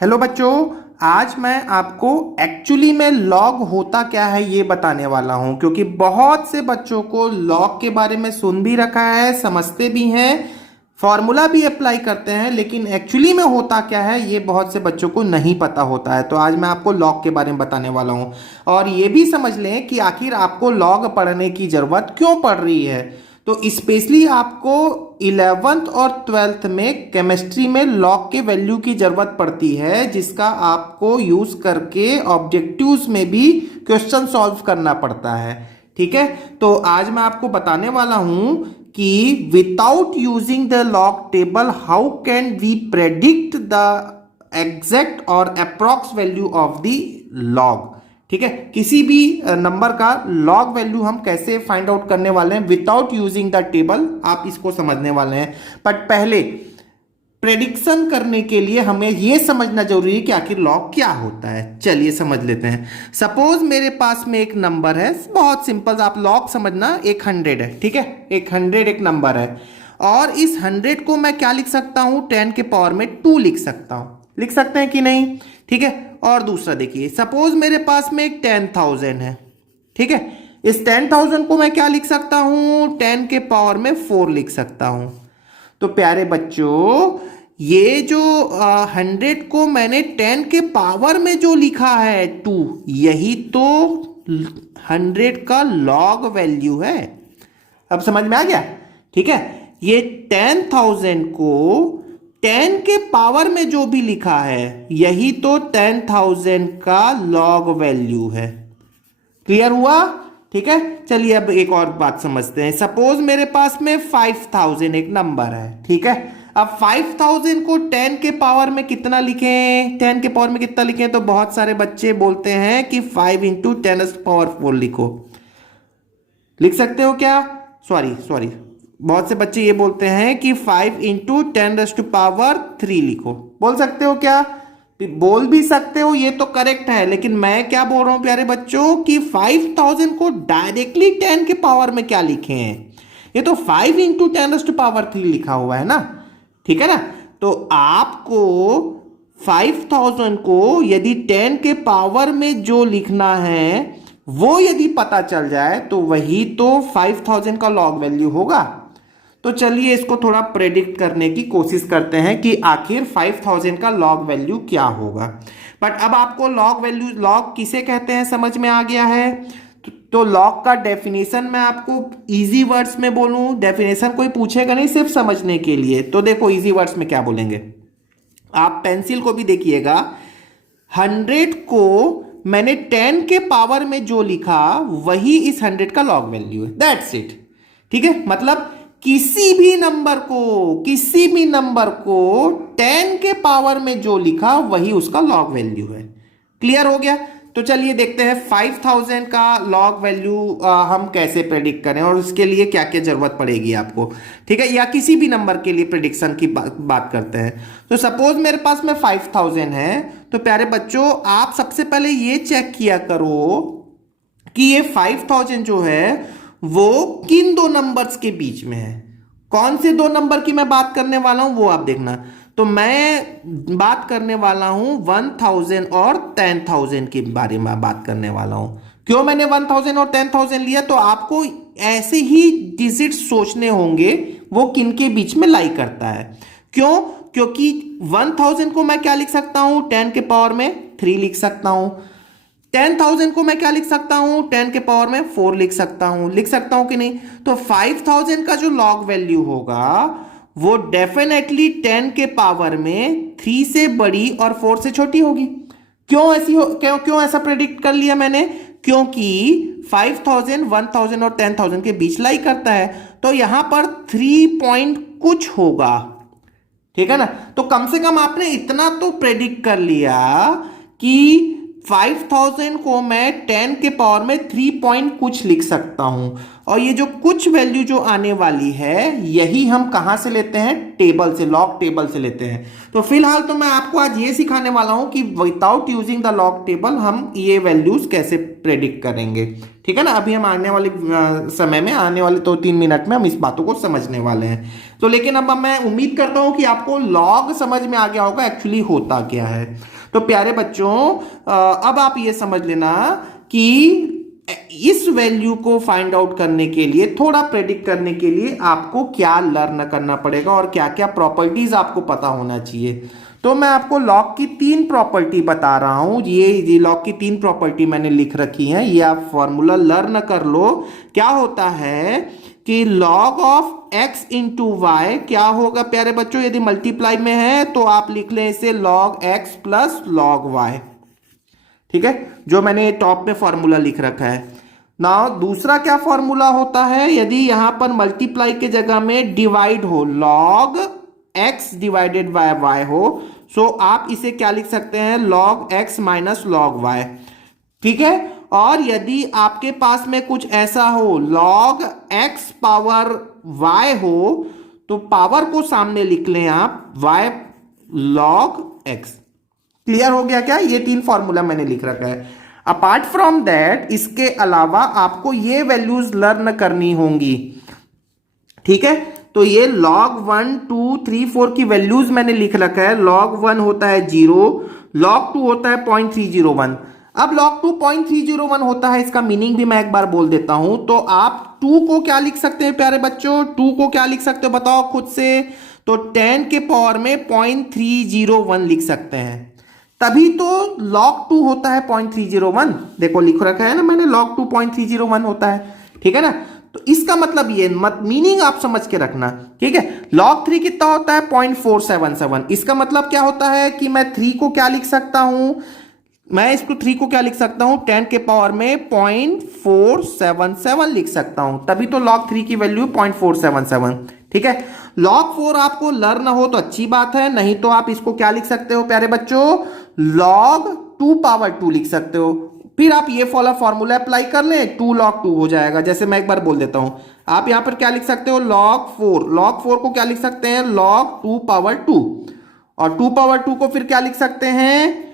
Hello बच्चों, आज मैं आपको एक्चुअली में लॉग होता क्या है ये बताने वाला हूं, क्योंकि बहुत से बच्चों को लॉग के बारे में सुन भी रखा है, समझते भी हैं, फॉर्मूला भी अप्लाई करते हैं, लेकिन एक्चुअली में होता क्या है ये बहुत से बच्चों को नहीं पता होता है। तो आज मैं आपको लॉग के बारे में बताने वाला हूं और ये भी समझ लें कि आखिर आपको लॉग पढ़ने की ज़रूरत क्यों पड़ रही है। तो स्पेशली आपको 11th और 12th में केमिस्ट्री में लॉग के वैल्यू की ज़रूरत पड़ती है, जिसका आपको यूज़ करके ऑब्जेक्टिव्स में भी क्वेश्चन सॉल्व करना पड़ता है। ठीक है, तो आज मैं आपको बताने वाला हूं कि without using the log table how can we predict the exact और approx value of the log. ठीक है, किसी भी नंबर का लॉग वैल्यू हम कैसे फाइंड आउट करने वाले हैं विदाउट यूजिंग द टेबल, आप इसको समझने वाले हैं। बट पहले प्रेडिक्शन करने के लिए हमें यह समझना जरूरी है कि आखिर लॉग क्या होता है। चलिए समझ लेते हैं। सपोज मेरे पास में एक नंबर है, बहुत सिंपल, आप लॉग समझना, 100 है। ठीक है, 100 एक नंबर है और इस 100 को मैं क्या लिख सकता हूं, 10 के पावर में 2 लिख सकता हूं। लिख सकते हैं कि नहीं? ठीक है, और दूसरा देखिए, सपोज मेरे पास में एक 10,000 है। ठीक है, इस 10,000 को मैं क्या लिख सकता हूं, 10 के पावर में 4 लिख सकता हूं। तो प्यारे बच्चों, ये जो 100 को मैंने 10 के पावर में जो लिखा है 2, यही तो 100 का लॉग वैल्यू है। अब समझ में आ गया? ठीक है, ये 10,000 को 10 के पावर में जो भी लिखा है यही तो 10,000 का लॉग वैल्यू है। क्लियर हुआ? ठीक है, चलिए अब एक और बात समझते हैं। सपोज मेरे पास में 5,000 एक नंबर है। ठीक है, अब 5,000 को 10 के पावर में कितना लिखें, 10 के पावर में कितना लिखें? तो बहुत सारे बच्चे बोलते हैं कि 5 इंटू 10⁴ लिखो। लिख सकते हो क्या? सॉरी, बहुत से बच्चे ये बोलते हैं कि 5 इंटू 10⁻³ लिखो। बोल सकते हो क्या? बोल भी सकते हो, ये तो करेक्ट है, लेकिन मैं क्या बोल रहा हूं प्यारे बच्चों कि 5,000 को डायरेक्टली 10 के पावर में क्या लिखे हैं, ये तो 5 इंटू 10⁻³ लिखा हुआ है ना। ठीक है ना, तो आपको 5,000 को यदि 10 के पावर में जो लिखना है वो यदि पता चल जाए तो वही तो 5,000 का लॉग वैल्यू होगा। तो चलिए इसको थोड़ा प्रेडिक्ट करने की कोशिश करते हैं कि आखिर 5,000 का लॉग वैल्यू क्या होगा। बट अब आपको लॉग वैल्यू, लॉग किसे कहते हैं, समझ में आ गया है। तो लॉग का डेफिनेशन मैं आपको इजी वर्ड्स में बोलूं, डेफिनेशन कोई पूछेगा नहीं, सिर्फ समझने के लिए। तो देखो इजी वर्ड्स में क्या बोलेंगे, आप पेंसिल को भी देखिएगा। 100 को मैंने 10 के पावर में जो लिखा वही इस 100 का लॉग वैल्यू है, दैट्स इट। ठीक है, मतलब किसी भी नंबर को 10 के पावर में जो लिखा वही उसका लॉग वैल्यू है। क्लियर हो गया? तो चलिए देखते हैं 5,000 का लॉग वैल्यू हम कैसे प्रेडिक्ट करें और उसके लिए क्या क्या जरूरत पड़ेगी आपको। ठीक है, या किसी भी नंबर के लिए प्रेडिक्शन की बात करते हैं। तो सपोज मेरे पास में 5,000 है, तो प्यारे बच्चों आप सबसे पहले ये चेक किया करो कि ये 5,000 जो है वो किन दो नंबर्स के बीच में है। कौन से दो नंबर की मैं बात करने वाला हूं वो आप देखना। तो मैं बात करने वाला हूं 1,000 और 10,000 के बारे में बात करने वाला हूं। क्यों मैंने 1,000 और 10,000 लिया? तो आपको ऐसे ही डिजिट सोचने होंगे वो किन के बीच में लाई करता है। क्यों? क्योंकि 1,000 को मैं क्या लिख सकता हूं, 10 के पावर में 3 लिख सकता हूं। 10,000 को मैं क्या लिख सकता हूं, 10 के पावर में 4 लिख सकता हूं कि नहीं? तो 5,000 का जो लॉग वैल्यू होगा वो डेफिनेटली 10 के पावर में 3 से बड़ी और 4 से छोटी होगी। क्यों ऐसा प्रेडिक्ट कर लिया मैंने? क्योंकि 5,000 1,000 और 10,000 के बीच लाई करता है, तो यहां पर 3 पॉइंट कुछ होगा। ठीक है ना, तो कम से कम आपने इतना तो प्रेडिक्ट कर लिया कि 5000 को मैं 10 के पावर में 3 पॉइंट कुछ लिख सकता हूं, और ये जो कुछ वैल्यू जो आने वाली है यही हम कहां से लेते हैं, टेबल से, लॉग टेबल से लेते हैं। तो फिलहाल तो मैं आपको आज ये सिखाने वाला हूं कि without using the log table हम ये वैल्यूज कैसे प्रेडिक्ट करेंगे। ठीक है ना, अभी हम आने वाले समय में, आने वाले 2-3 मिनट में हम इस बातों को समझने वाले हैं। तो लेकिन अब मैं उम्मीद करता हूं कि आपको लॉग समझ में आ गया होगा एक्चुअली होता क्या है। तो प्यारे बच्चों, अब आप ये समझ लेना कि इस वैल्यू को फाइंड आउट करने के लिए, थोड़ा प्रेडिक्ट करने के लिए आपको क्या लर्न करना पड़ेगा और क्या क्या प्रॉपर्टीज आपको पता होना चाहिए। तो मैं आपको लॉग की 3 प्रॉपर्टी बता रहा हूं। ये लॉग की 3 प्रॉपर्टी मैंने लिख रखी है, ये आप फॉर्मूला लर्न कर लो। क्या होता है कि log of x into Y क्या होगा प्यारे बच्चों, यदि मल्टीप्लाई में है तो आप लिख लें इसे log x plus log y। ठीक है, जो मैंने टॉप में फॉर्मूला लिख रखा है ना। दूसरा क्या फॉर्मूला होता है, यदि यहां पर मल्टीप्लाई के जगह में डिवाइड हो, log x divided by y हो, सो आप इसे क्या लिख सकते हैं, log x minus log y। ठीक है, और यदि आपके पास में कुछ ऐसा हो log x पावर y हो, तो पावर को सामने लिख लें आप y log x। क्लियर हो गया क्या, ये 3 फॉर्मूला मैंने लिख रखा है। अपार्ट फ्रॉम दैट, इसके अलावा आपको ये वैल्यूज लर्न करनी होंगी। ठीक है, तो ये log 1 2 3 4 की वैल्यूज मैंने लिख रखा है। log 1 होता है 0, log 2 होता है 0.301। अब log 2 0.301 होता है, इसका मीनिंग भी मैं एक बार बोल देता हूं। तो आप 2 को क्या लिख सकते हैं प्यारे बच्चों, 2 को क्या लिख सकते हो बताओ खुद से। तो 10 के पावर में 0.301 लिख सकते हैं, तभी तो log 2 होता है 0.301। देखो लिख रखा है ना मैंने, log 2 0.301 होता है। ठीक है ना, तो इसका मतलब ये मीनिंग आप समझ के रखना। ठीक है, log 3 कितना होता है 0.477। इसका मतलब क्या होता है कि मैं 3 को क्या लिख सकता हूं, मैं इसको 3 को क्या लिख सकता हूं, 10 के पावर में 0.477 लिख सकता हूं, तभी तो log 3 की वैल्यू 0.477। ठीक है, log 4 आपको लर्न हो तो अच्छी बात है, नहीं तो आप इसको क्या लिख सकते हो प्यारे बच्चों, log 2 पावर 2 लिख सकते हो। फिर आप ये फॉर्मूला अप्लाई कर लें, 2 log 2 हो जाएगा। जैसे मैं एक बार बोल देता हूं, आप यहां पर क्या लिख सकते हो, log 4 को क्या लिख सकते हैं, log 2 पावर 2, और 2 पावर 2 को फिर क्या लिख सकते हैं,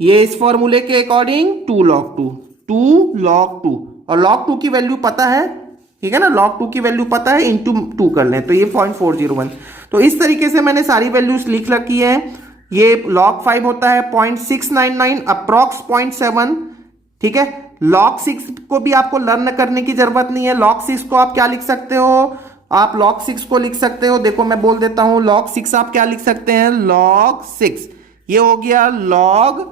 ये इस फॉर्मूले के अकॉर्डिंग 2 log 2, 2 log 2, और log 2 की वैल्यू पता है। ठीक है ना, log 2 की वैल्यू पता है, इंटू 2 कर लें तो ये 0.401। तो इस तरीके से मैंने सारी वैल्यूज लिख रखी है। ये log 5 होता है 0.699, अप्रॉक्स 0.7। ठीक है, log 6 को भी आपको लर्न करने की जरूरत नहीं है। log 6 को आप क्या लिख सकते हो, आप log 6 को लिख सकते हो, देखो मैं बोल देता हूं, log 6 आप क्या लिख सकते हैं, log 6 ये हो गया, log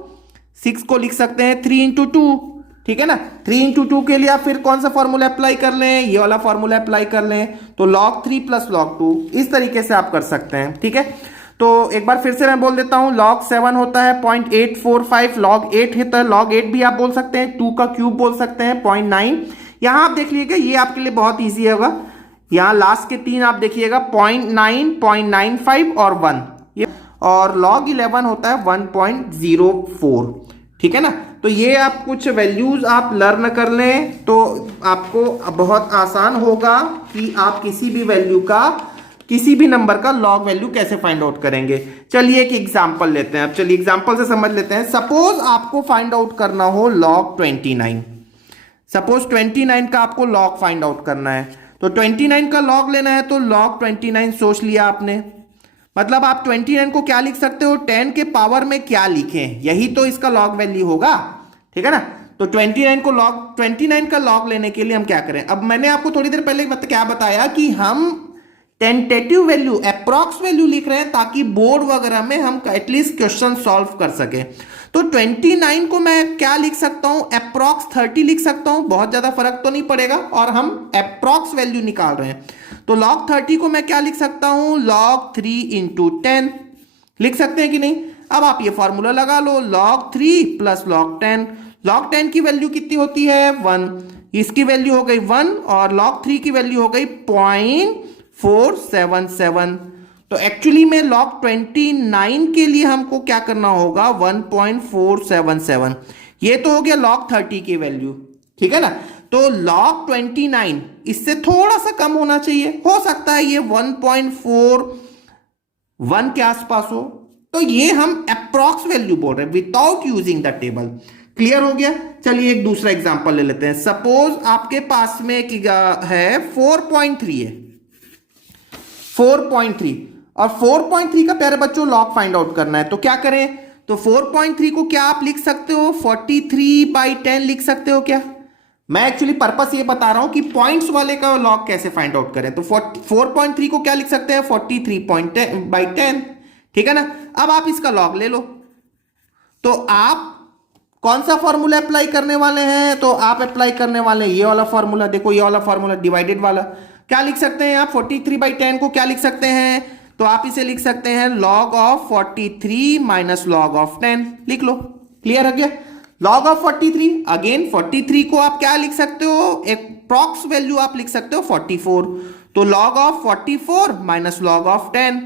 6 को लिख सकते हैं 3 इंटू 2। ठीक है ना, 3 इंटू 2 के लिए आप फिर कौन सा फॉर्मूला अप्लाई कर लें, ये वाला फॉर्मूला अप्लाई कर लें, तो log 3 प्लस log 2, इस तरीके से आप कर सकते हैं। ठीक है, तो एक बार फिर से मैं बोल देता हूं, log 7 होता है 0.845, log 8 होता है, log 8 भी आप बोल सकते हैं, 2 का क्यूब बोल सकते हैं 0.9। यहां आप देख लीजिएगा, ये आपके लिए बहुत ईजी होगा। यहां लास्ट के 3 आप देखिएगा 0.9, 0.95 और 1, और log 11 होता है 1.04। ठीक है ना, तो ये आप कुछ वैल्यूज आप लर्न कर लें तो आपको बहुत आसान होगा कि आप किसी भी वैल्यू का, किसी भी नंबर का log वैल्यू कैसे फाइंड आउट करेंगे। चलिए एक एग्जांपल लेते हैं। अब चलिए एग्जांपल से समझ लेते हैं। सपोज आपको फाइंड आउट करना हो log 29, सपोज 29 का आपको log फाइंड आउट करना है, तो 29 का log लेना है, तो log 29 सोच लिया आपने, मतलब आप 29 को क्या लिख सकते हो, 10 के पावर में क्या लिखें, यही तो इसका log वैल्यू होगा। ठीक है ना, तो 29 का log लेने के लिए हम क्या करें, अब मैंने आपको थोड़ी देर पहले क्या बताया कि हम टेंटेटिव वैल्यू, अप्रॉक्स वैल्यू लिख रहे हैं ताकि बोर्ड वगैरह में हम एटलीस्ट क्वेश्चन सॉल्व कर सके। तो 29 को मैं क्या लिख सकता हूं, अप्रॉक्स 30 लिख सकता हूं, बहुत ज्यादा फर्क तो नहीं पड़ेगा, और हम अप्रॉक्स वैल्यू निकाल रहे हैं। तो log 30 को मैं क्या लिख सकता हूं, log 3 इंटू 10 लिख सकते हैं कि नहीं। अब आप ये फॉर्मूला लगा लो, log 3 प्लस log 10, log 10 की वैल्यू कितनी होती है 1, इसकी वैल्यू हो गई 1, और log 3 की वैल्यू हो गई 0.477। तो एक्चुअली में log 29 के लिए हमको क्या करना होगा 1.477, ये तो हो गया log 30 की वैल्यू, ठीक है ना। तो log 29 इससे थोड़ा सा कम होना चाहिए, हो सकता है ये 1.41 के आसपास हो, तो ये हम अप्रॉक्स वैल्यू बोल रहे हैं without using the table. Clear हो गया। चलिए एक दूसरा एग्जांपल ले लेते हैं। सपोज आपके पास में है 4.3 है, 4.3 और 4.3 का प्यारे बच्चों लॉग फाइंड आउट करना है, तो क्या करें। तो 4.3 को क्या आप लिख सकते हो 43/10 लिख सकते हो क्या। मैं एक्चुअली पर्पस ये बता रहा हूं कि पॉइंट्स वाले का लॉग कैसे फाइंड आउट करें। तो 4.3 को क्या लिख सकते हैं 43/10, ठीक है ना। अब आप इसका लॉग ले लो, तो आप कौन सा फॉर्मूला अप्लाई करने वाले हैं, तो आप अप्लाई करने वाले हैं ये वाला फॉर्मूला। देखो ये वाला फॉर्मूला डिवाइडेड वाला, क्या लिख सकते हैं आप 43/10 को क्या लिख सकते हैं, तो आप इसे लिख सकते हैं log of 43 minus log of 10, लिख लो। क्लियर हो गया। log ऑफ 43, अगेन 43 को आप क्या लिख सकते हो, एक प्रॉक्स वैल्यू आप लिख सकते हो 44, तो log of 44 minus log of 10,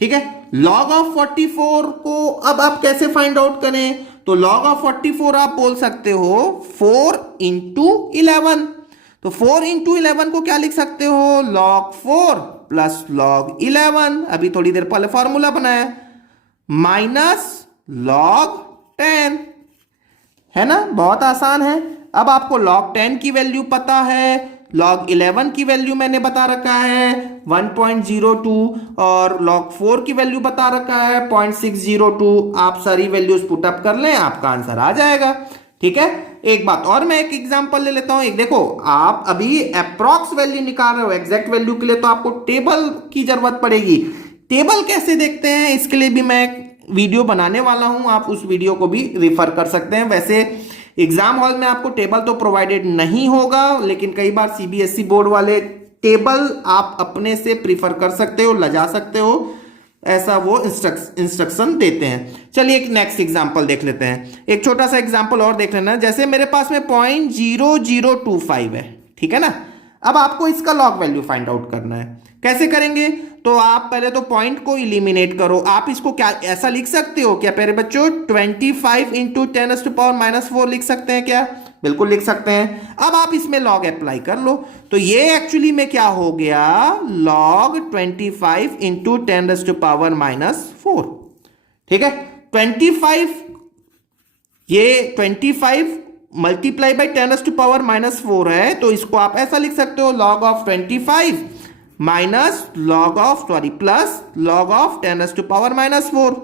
ठीक है। log ऑफ 44 को अब आप कैसे फाइंड आउट करें, तो log ऑफ 44 आप बोल सकते हो 4 इंटू 11, तो 4 इंटू 11 को क्या लिख सकते हो log 4 प्लस log 11, अभी थोड़ी देर पहले फॉर्मूला बनाया, माइनस log 10, है ना, बहुत आसान है। अब आपको log 10 की वैल्यू पता है, log 11 की वैल्यू मैंने बता रखा है 1.02 और log 4 की वैल्यू बता रखा है 0.602। आप सारी वैल्यूज पुटअप कर लें, आपका आंसर आ जाएगा, ठीक है। एक बात और, मैं एक एग्जांपल ले लेता हूं। एक देखो, आप अभी अप्रॉक्स वैल्यू निकाल रहे हो, एग्जैक्ट वैल्यू के लिए तो आपको टेबल की जरूरत पड़ेगी। टेबल कैसे देखते हैं इसके लिए भी मैं वीडियो बनाने वाला हूं, आप उस वीडियो को भी रिफर कर सकते हैं। वैसे एग्जाम हॉल में आपको टेबल तो प्रोवाइडेड नहीं होगा, लेकिन कई बार सीबीएसई बोर्ड वाले टेबल आप अपने से प्रीफर कर सकते हो, लगा सकते हो, ऐसा वो इंस्ट्रक्शन देते हैं। चलिए एक नेक्स्ट एग्जांपल देख लेते हैं, एक छोटा सा एग्जांपल और देख लेना। जैसे मेरे पास में 0.0025 है, ठीक है ना। अब आपको इसका लॉग वैल्यू फाइंड आउट करना है, कैसे करेंगे, तो आप पहले तो पॉइंट को इलिमिनेट करो। आप इसको क्या ऐसा लिख सकते हो क्या प्यारे बच्चों, 25 इंटू 10⁻⁻4 लिख सकते हैं क्या, बिल्कुल लिख सकते हैं। अब आप इसमें लॉग अप्लाई कर लो, तो ये एक्चुअली में क्या हो गया log 25 इंटू 10⁻⁻4, ठीक है। 25, ये 25 मल्टीप्लाई बाई 10⁻⁻4 है, तो इसको आप ऐसा लिख सकते हो log of 25 minus log of plus log of 10⁻⁻4,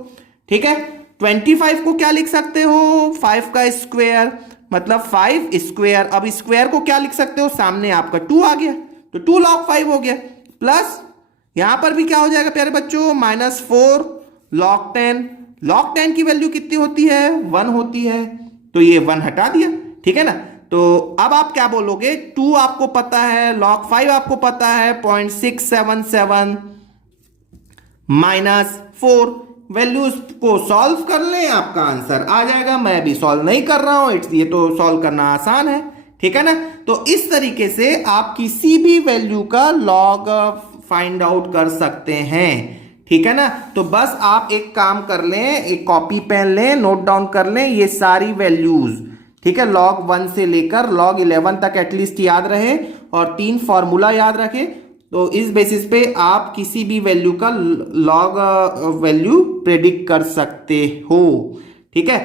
ठीक है। 25 को क्या लिख सकते हो 5 का स्क्वायर, मतलब 5 स्क्वायर। अब स्क्वायर को क्या लिख सकते हो, सामने आपका 2 आ गया, तो 2 log 5 हो गया, प्लस यहां पर भी क्या हो जाएगा प्यारे बच्चों, -4 log 10। log 10 की वैल्यू कितनी होती है 1 होती है, तो ये 1 हटा दिया, ठीक है ना। तो अब आप क्या बोलोगे, 2 आपको पता है, log 5 आपको पता है 0.677 -4, वैल्यूज को सॉल्व कर लें, आपका आंसर आ जाएगा। मैं भी सॉल्व नहीं कर रहा हूं, ये तो सॉल्व करना आसान है, ठीक है ना। तो इस तरीके से आप किसी भी वैल्यू का लॉग फाइंड आउट कर सकते हैं, ठीक है ना। तो बस आप एक काम कर लें, एक कॉपी पेन लें, नोट डाउन कर लें ये सारी वैल्यूज, ठीक है। log 1 से लेकर log 11 तक एटलीस्ट याद रहे, और 3 फॉर्मूला याद रखें, तो इस बेसिस पे आप किसी भी वैल्यू का लॉग वैल्यू प्रेडिक्ट कर सकते हो, ठीक है।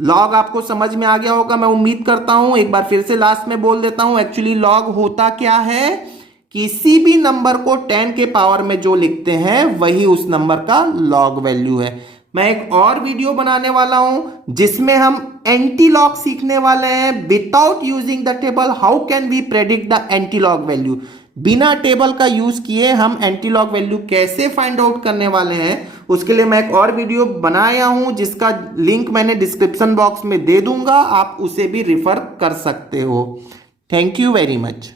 लॉग आपको समझ में आ गया होगा मैं उम्मीद करता हूं। एक बार फिर से लास्ट में बोल देता हूं, एक्चुअली लॉग होता क्या है, किसी भी नंबर को 10 के पावर में जो लिखते हैं वही उस नंबर का लॉग वैल्यू है। मैं एक और वीडियो बनाने वाला हूं जिसमें हम एंटी लॉग सीखने वाले हैं, without using the table how can we predict the anti log value. बिना टेबल का यूज किए हम एंटी लॉग वैल्यू कैसे फाइंड आउट करने वाले हैं, उसके लिए मैं एक और वीडियो बनाया हूं जिसका लिंक मैंने डिस्क्रिप्शन बॉक्स में दे दूंगा, आप उसे भी रिफर कर सकते हो। Thank you very much.